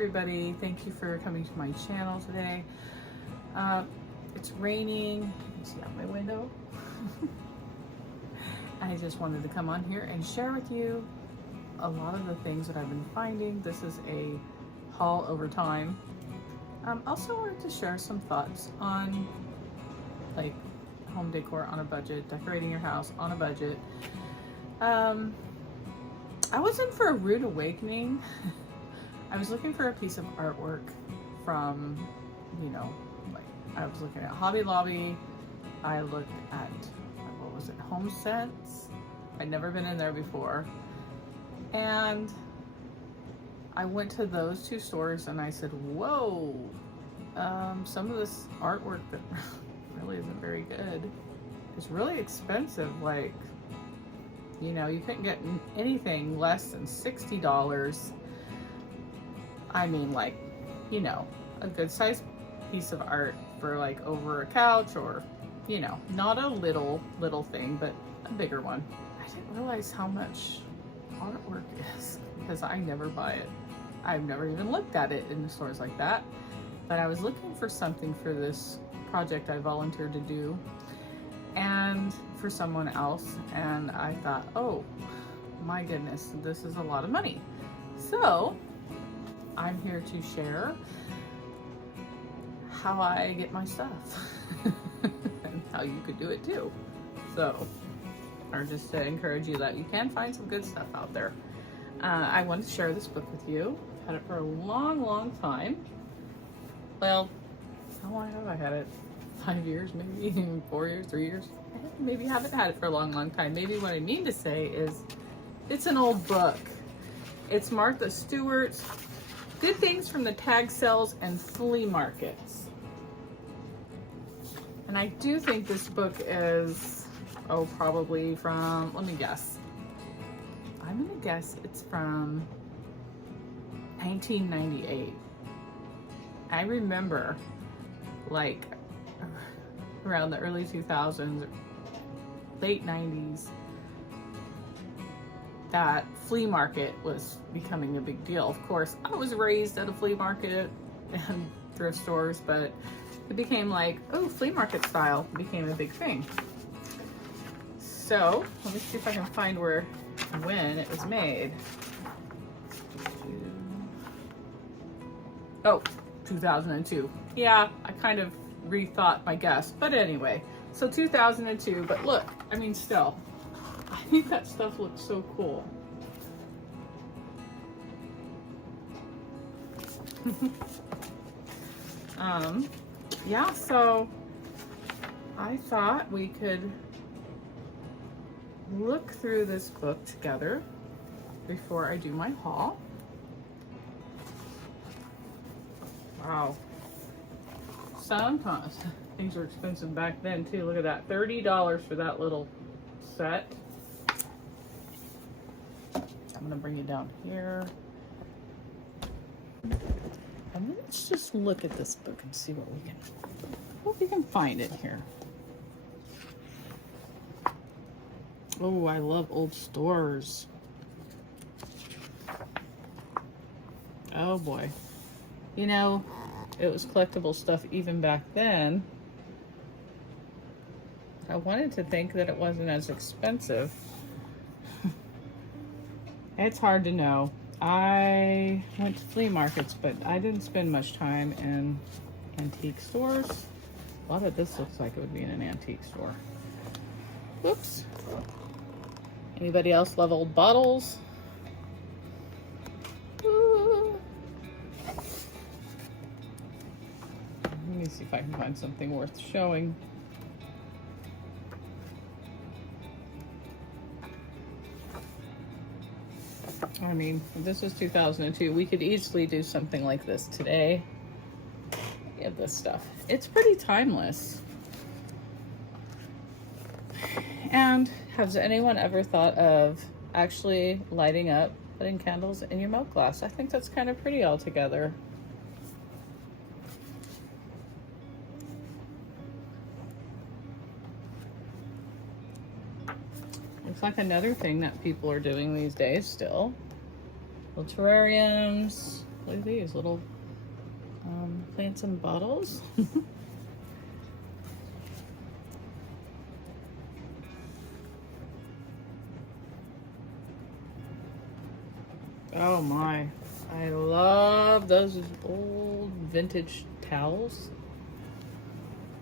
everybody, thank you for coming to my channel today. It's raining, you can see out my window. I just wanted to come on here and share with you a lot of the things that I've been finding. This is a haul over time. Also wanted to share some thoughts on like home decor on a budget, decorating your house on a budget. I was in for a rude awakening. I was looking for a piece of artwork from, like I was looking at Hobby Lobby. I looked at, what was it, Home Sense. I'd never been in there before. And I went to those two stores and I said, whoa, some of this artwork that really isn't very good. It's really expensive. Like, you couldn't get anything less than $60. I mean, like, a good sized piece of art for like over a couch, or, not a little thing, but a bigger one. I didn't realize how much artwork is because I never buy it. I've never even looked at it in the stores like that, but I was looking for something for this project I volunteered to do and for someone else, and I thought, oh my goodness, this is a lot of money. So I'm here to share how I get my stuff and how you could do it too. So, or just to encourage you that you can find some good stuff out there. I wanted to share this book with you. I've had it for a long time. Well, how long have I had it? 5 years, maybe 4 years, 3 years. I maybe haven't had it for a long time. Maybe what I mean to say is it's an old book. It's Martha Stewart's Good Things from the Tag Sales and Flea Markets. And I do think this book is, probably from, let me guess. I'm gonna guess it's from 1998. I remember like around the early 2000s, late 90s, that flea market was becoming a big deal. Of course, I was raised at a flea market and thrift stores, but it became like, flea market style became a big thing. So let me see if I can find when it was made. 2002. Yeah, I kind of rethought my guess, but anyway, so 2002. But look, I mean, still, I think that stuff looks so cool. Yeah, so I thought we could look through this book together before I do my haul. Wow. Sometimes things were expensive back then too. Look at that, $30 for that little set. I'm gonna bring you down here. And let's just look at this book and see what we can find in here. Oh, I love old stores. Oh boy. It was collectible stuff even back then. I wanted to think that it wasn't as expensive. It's hard to know. I went to flea markets, but I didn't spend much time in antique stores. A lot of this looks like it would be in an antique store. Whoops. Anybody else love old bottles? Let me see if I can find something worth showing. I mean, this is 2002. We could easily do something like this today. Look at this stuff. It's pretty timeless. And has anyone ever thought of actually lighting up, putting candles in your milk glass? I think that's kind of pretty altogether. Looks like another thing that people are doing these days still. Little terrariums. Look at these little plants and bottles. Oh my, I love those old vintage towels.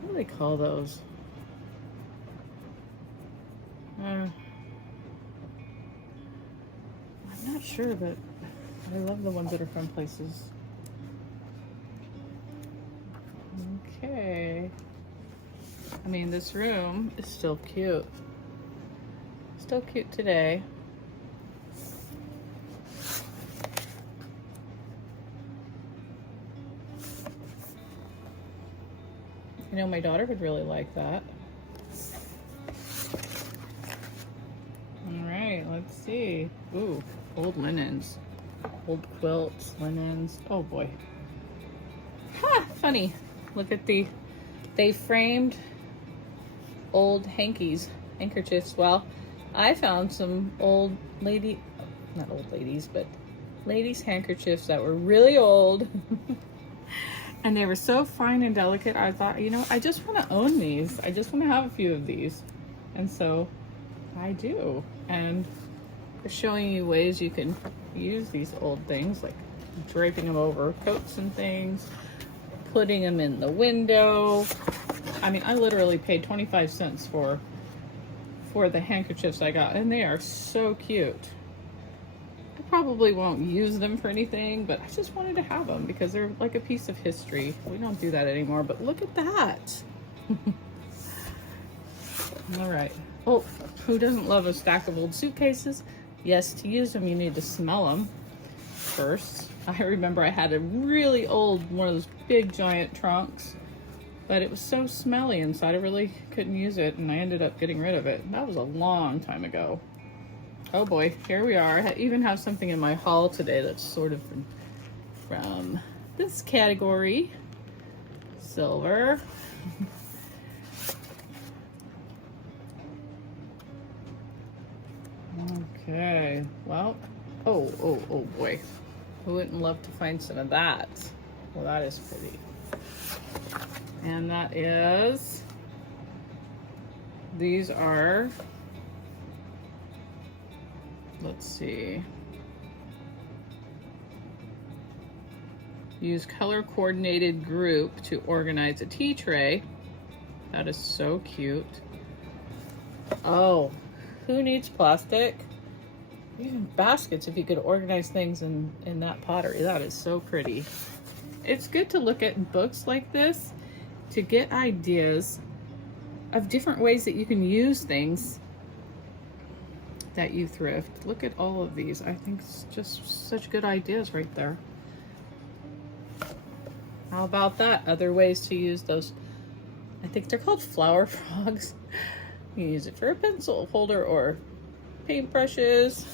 What do they call those? I'm not sure, but I love the ones that are from places. Okay. I mean, this room is still cute. Still cute today. You know, my daughter would really like that. All right, let's see. Ooh, old linens. Old quilts, linens. Oh boy. Ha! Funny. Look at they framed old hankies, handkerchiefs. Well, I found some old not old ladies, but ladies' handkerchiefs that were really old. And they were so fine and delicate. I thought, you know, I just want to own these. I just want to have a few of these. And so I do. And they're showing you ways you can use these old things, like draping them over coats and things, putting them in the window. I mean, I literally paid 25 cents for the handkerchiefs I got, and they are so cute. I probably won't use them for anything, but I just wanted to have them because they're like a piece of history. We don't do that anymore, but look at that. All right. Oh, who doesn't love a stack of old suitcases? Yes, to use them, you need to smell them first. I remember I had a really old, one of those big giant trunks, but it was so smelly inside, I really couldn't use it, and I ended up getting rid of it. That was a long time ago. Oh boy, here we are. I even have something in my haul today that's sort of from this category. Silver. Okay, well, oh boy. Who wouldn't love to find some of that? Well, that is pretty. And that is, these are, let's see. Use color coordinated group to organize a tea tray. That is so cute. Oh, who needs plastic? Even baskets, if you could organize things in that pottery. That is so pretty. It's good to look at books like this to get ideas of different ways that you can use things that you thrift. Look at all of these. I think it's just such good ideas right there. How about that? Other ways to use those, I think they're called flower frogs. You can use it for a pencil holder or paintbrushes.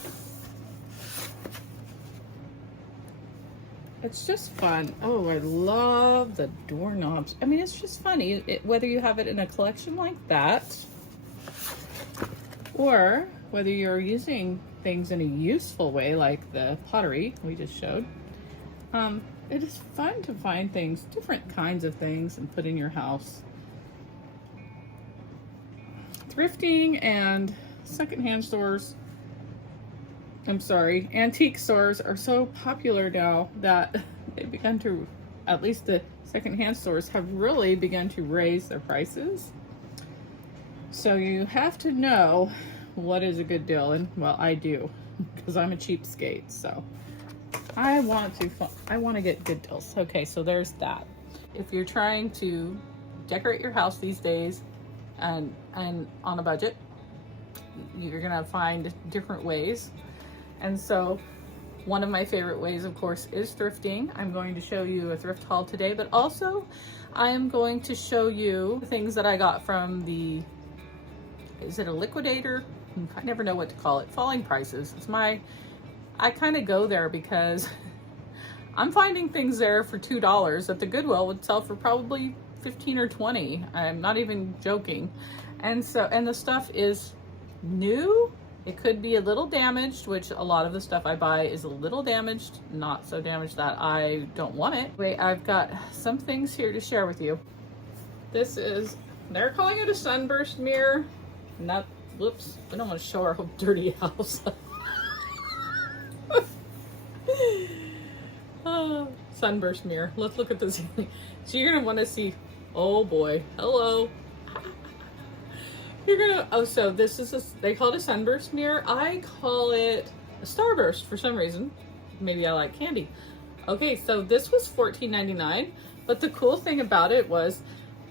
It's just fun. Oh, I love the doorknobs. I mean, it's just funny, whether you have it in a collection like that, or whether you're using things in a useful way, like the pottery we just showed. It is fun to find things, different kinds of things, and put in your house. Thrifting and secondhand stores, antique stores are so popular now that they've begun to, at least the secondhand stores have really begun to raise their prices. So you have to know what is a good deal, and well, I do, because I'm a cheapskate, so I want to get good deals. Okay, so there's that. If you're trying to decorate your house these days and on a budget, you're gonna find different ways. And so one of my favorite ways, of course, is thrifting. I'm going to show you a thrift haul today, but also I am going to show you things that I got from is it a liquidator? I never know what to call it. Falling Prices. I kind of go there because I'm finding things there for $2 that the Goodwill would sell for probably 15 or 20. I'm not even joking. And the stuff is new, It could be a little damaged, which a lot of the stuff I buy is a little damaged, not so damaged that I don't want it. Wait, I've got some things here to share with you. This is, they're calling it a sunburst mirror. Not, whoops, I don't want to show our whole dirty house. Oh, sunburst mirror. Let's look at this. So you're gonna want to see, oh boy, hello. You're gonna, oh, so this is they call it a sunburst mirror. I call it a starburst for some reason. Maybe I like candy. Okay, so this was $14.99, but the cool thing about it was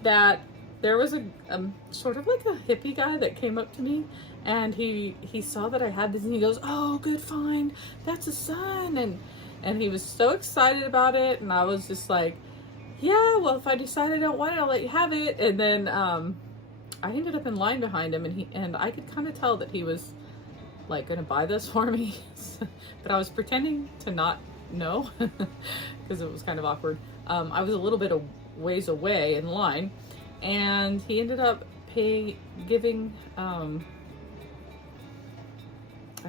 that there was a sort of like a hippie guy that came up to me, and he saw that I had this, and he goes, "Oh, good find. That's a sun." And he was so excited about it, and I was just like, "Yeah, well, if I decide I don't want it, I'll let you have it." And then I ended up in line behind him, and I could kind of tell that he was like gonna buy this for me, but I was pretending to not know because it was kind of awkward. I was a little bit of ways away in line, and he ended up giving I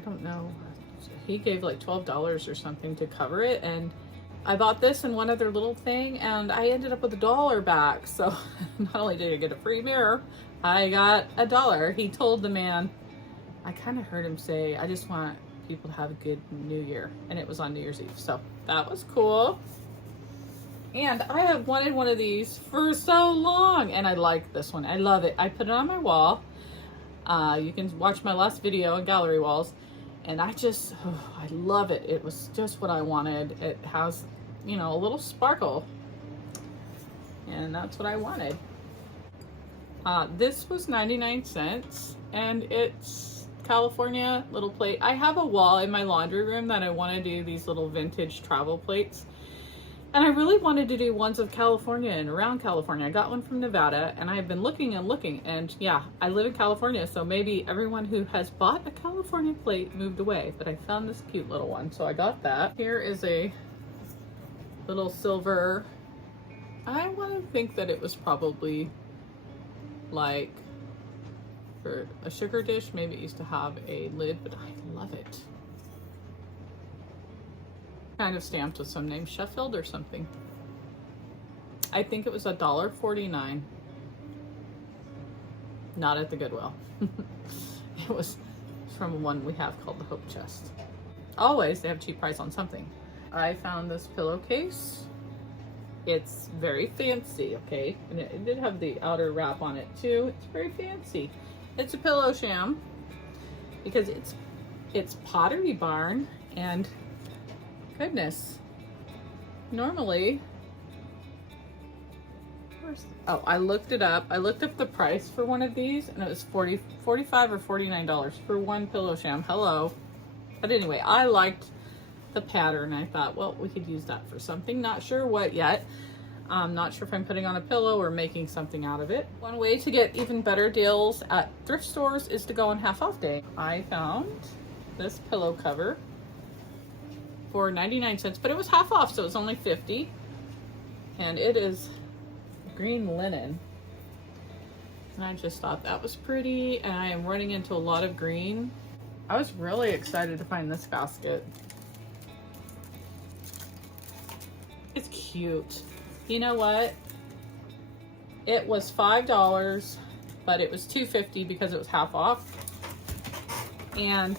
don't know, he gave like $12 or something to cover it, and I bought this and one other little thing, and I ended up with $1 back. So not only did I get a free mirror, I got $1. He told the man, I kind of heard him say, "I just want people to have a good New Year," and it was on New Year's Eve, so that was cool. And I have wanted one of these for so long, and I like this one. I love it. I put it on my wall. You can watch my last video on gallery walls, and I love it. It was just what I wanted. It has, you know, a little sparkle, and that's what I wanted. This was 99 cents, and it's California little plate. I have a wall in my laundry room that I want to do these little vintage travel plates, and I really wanted to do ones of California and around California. I got one from Nevada, and I've been looking and looking, and yeah, I live in California, so maybe everyone who has bought a California plate moved away, but I found this cute little one, so I got that. Here is a little silver, I want to think that it was probably like for a sugar dish. Maybe it used to have a lid, but I love it. Kind of stamped with some name, Sheffield or something. I think it was $1.49. Not at the Goodwill. It was from one we have called the Hope Chest. Always they have cheap price on something. I found this pillowcase. It's very fancy, okay? And it did have the outer wrap on it too. It's very fancy. It's a pillow sham because it's Pottery Barn, and goodness, normally, oh, I looked it up. I looked up the price for one of these, and it was $45 or $49 for one pillow sham. Hello. But anyway, I liked the pattern. I thought, well, we could use that for something. Not sure what yet. I'm not sure if I'm putting on a pillow or making something out of it. One way to get even better deals at thrift stores is to go on half off day. I found this pillow cover for 99 cents, but it was half off, so it was only 50. And it is green linen. And I just thought that was pretty, and I am running into a lot of green. I was really excited to find this basket. It's cute. You know what? It was $5, but it was $2.50 because it was half off. And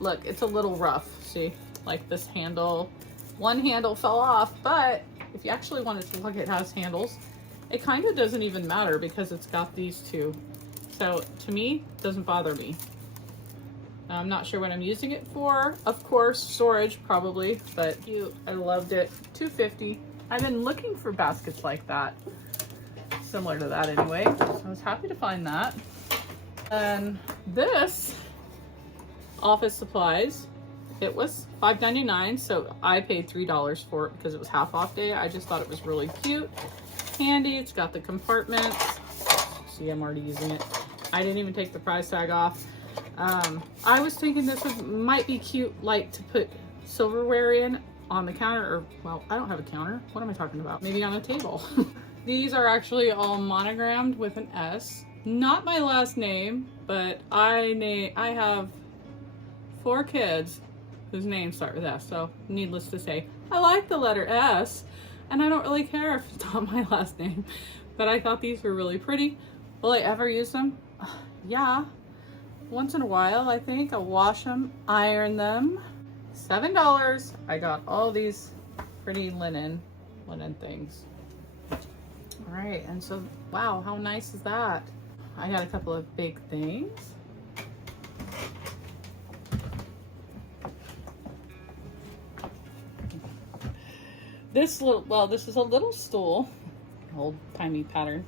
look, it's a little rough. See, like this handle, one handle fell off, but if you actually wanted to look, it has handles. It kind of doesn't even matter because it's got these two. So to me, it doesn't bother me. I'm not sure what I'm using it for. Of course, storage probably, but cute. I loved it. $2.50. I've been looking for baskets like that, similar to that anyway. So I was happy to find that. And this office supplies, it was $5.99, so I paid $3 for it because it was half off day. I just thought it was really cute, handy. It's got the compartments. See, I'm already using it. I didn't even take the price tag off. I was thinking this might be cute, like to put silverware in on the counter, or, well, I don't have a counter. What am I talking about? Maybe on a table. These are actually all monogrammed with an S. Not my last name, but I have 4 kids whose names start with S. So needless to say, I like the letter S, and I don't really care if it's not my last name. But I thought these were really pretty. Will I ever use them? Yeah. Once in a while, I think. I'll wash them, iron them. $7. I got all these pretty linen things. All right, and so, wow, how nice is that? I got a couple of big things. This is a little stool, old-timey pattern.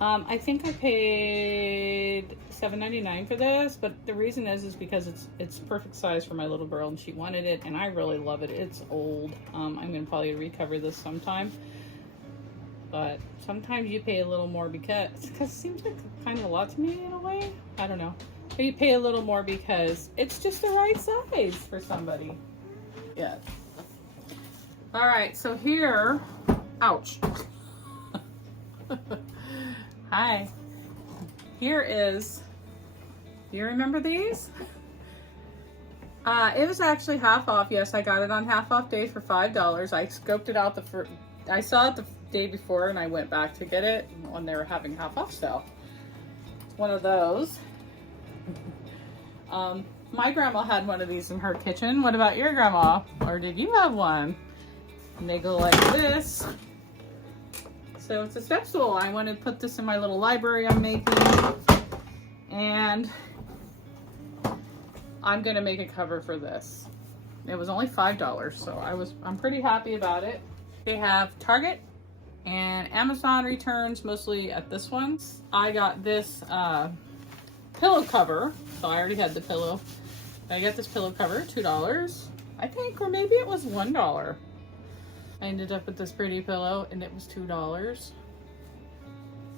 I think I paid $7.99 for this, but the reason is because it's perfect size for my little girl and she wanted it, and I really love it. It's old. I'm gonna probably recover this sometime, but sometimes you pay a little more because it seems like kind of a lot to me in a way. I don't know. But you pay a little more because it's just the right size for somebody. Yeah. All right, so here, ouch. Hi. Here is, do you remember these? It was actually half off. Yes, I got it on half off day for $5. I scoped it out I saw it the day before and I went back to get it when they were having half off sale. It's one of those. My grandma had one of these in her kitchen. What about your grandma? Or did you have one? And they go like this. So it's a step stool. I want to put this in my little library I'm making. And I'm gonna make a cover for this. It was only $5, so I'm pretty happy about it. They have Target and Amazon returns, mostly at this one. I got this pillow cover, so I already had the pillow. I got this pillow cover, $2, I think, or maybe it was $1. I ended up with this pretty pillow and it was $2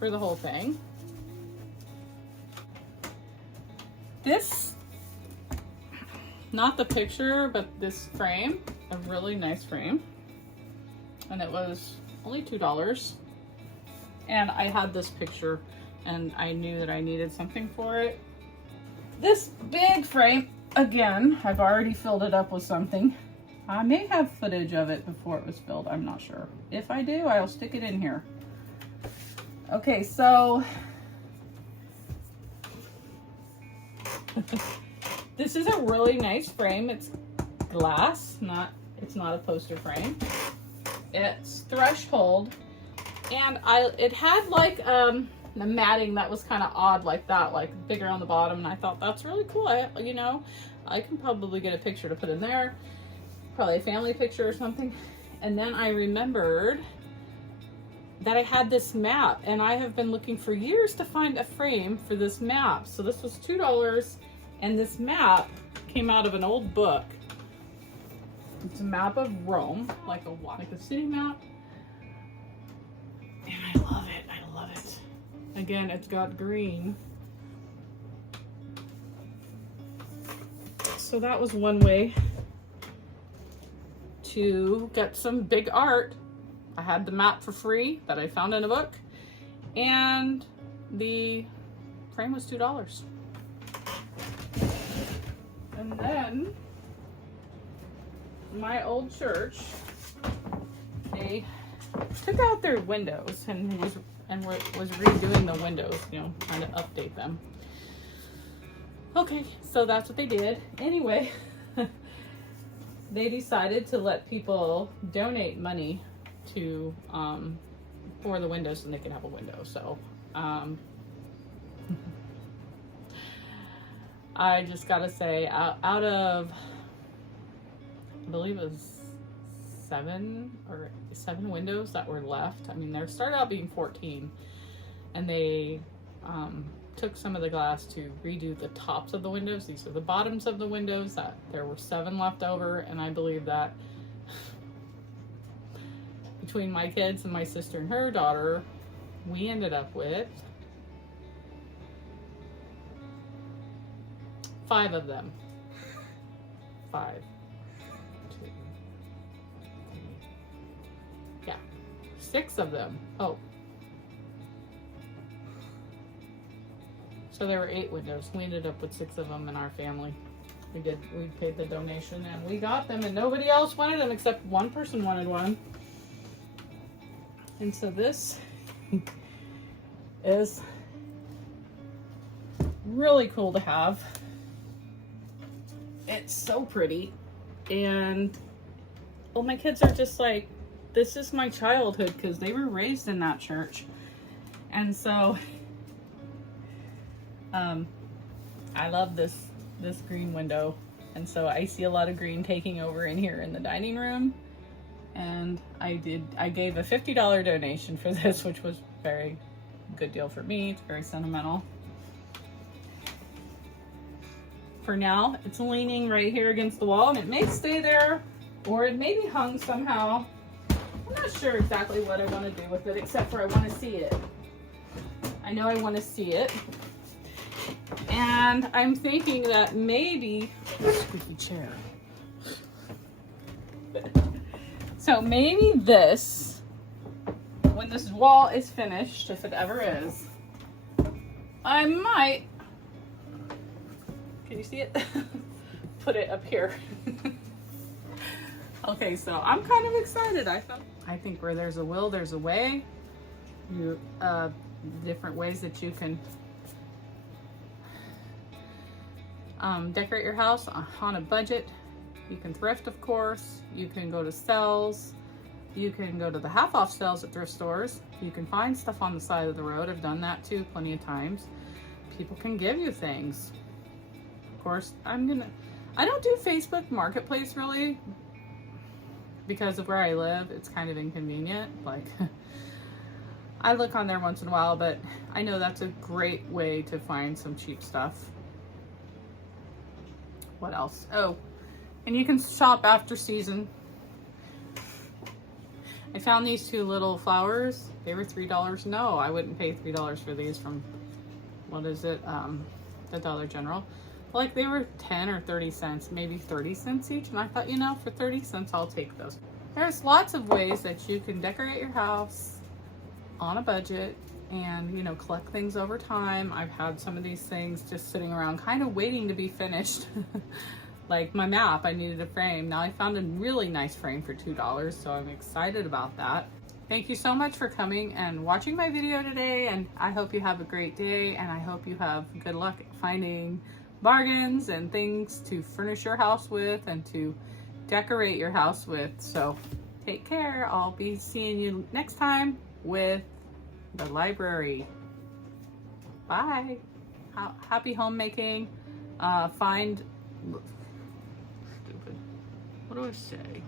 for the whole thing. This, not the picture, but this frame, a really nice frame. And it was only $2. And I had this picture and I knew that I needed something for it. This big frame, again, I've already filled it up with something. I may have footage of it before it was filled, I'm not sure. If I do, I'll stick it in here. Okay, so this is a really nice frame. It's glass, it's not a poster frame. It's Thrifthaul, and it had like the matting that was kind of odd like that, like bigger on the bottom, and I thought that's really cool. I can probably get a picture to put in there. Probably a family picture or something. And then I remembered that I had this map, and I have been looking for years to find a frame for this map. So this was $2, and this map came out of an old book. It's a map of Rome, like a city map. And I love it, I love it. Again, it's got green. So that was one way to get some big art. I had the map for free that I found in a book, and the frame was $2. And then my old church, they took out their windows and was redoing the windows, trying to update them. Okay, so that's what they did. Anyway, they decided to let people donate money to for the windows so they can have a window. So I just gotta say, out of, I believe it was seven windows that were left. I mean, there started out being 14, and they took some of the glass to redo the tops of the windows. These are the bottoms of the windows. That there were 7 left over, and I believe that between my kids and my sister and her daughter, we ended up with 5 of them. 5. 2, 3. Yeah. 6 of them. Oh. So there were 8 windows. We ended up with 6 of them in our family. We paid the donation and we got them, and nobody else wanted them except one person wanted one. And so this is really cool to have. It's so pretty, and well, my kids are just like, this is my childhood because they were raised in that church. And so I love this green window, and so I see a lot of green taking over in here in the dining room. And I gave a $50 donation for this, which was very good deal for me. It's very sentimental. For now, it's leaning right here against the wall, and it may stay there, or it may be hung somehow. I'm not sure exactly what I want to do with it, except for I want to see it. I know I want to see it. And I'm thinking that maybe, squeaky chair. So maybe this, when this wall is finished, if it ever is, I might, can you see it? Put it up here. Okay, so I'm kind of excited. I think where there's a will, there's a way. Different ways that you can decorate your house on a budget. You can thrift, of course. You can go to sales. You can go to the half-off sales at thrift stores. You can find stuff on the side of the road. I've done that too plenty of times. People can give you things. Of course, I don't do Facebook Marketplace really because of where I live. It's kind of inconvenient. Like, I look on there once in a while, but I know that's a great way to find some cheap stuff. What else? Oh, and you can shop after season. I found these two little flowers. They were $3. No, I wouldn't pay $3 for these from, what is it, the Dollar General. Like, they were 10 or 30 cents, maybe 30 cents each. And I thought, you know, for 30 cents, I'll take those. There's lots of ways that you can decorate your house on a budget and, you know, collect things over time. I've had some of these things just sitting around kind of waiting to be finished. Like my map, I needed a frame. Now I found a really nice frame for $2, so I'm excited about that. Thank you so much for coming and watching my video today, and I hope you have a great day, and I hope you have good luck finding bargains and things to furnish your house with and to decorate your house with. So take care. I'll be seeing you next time with the library. Bye. Happy homemaking. Stupid. What do I say?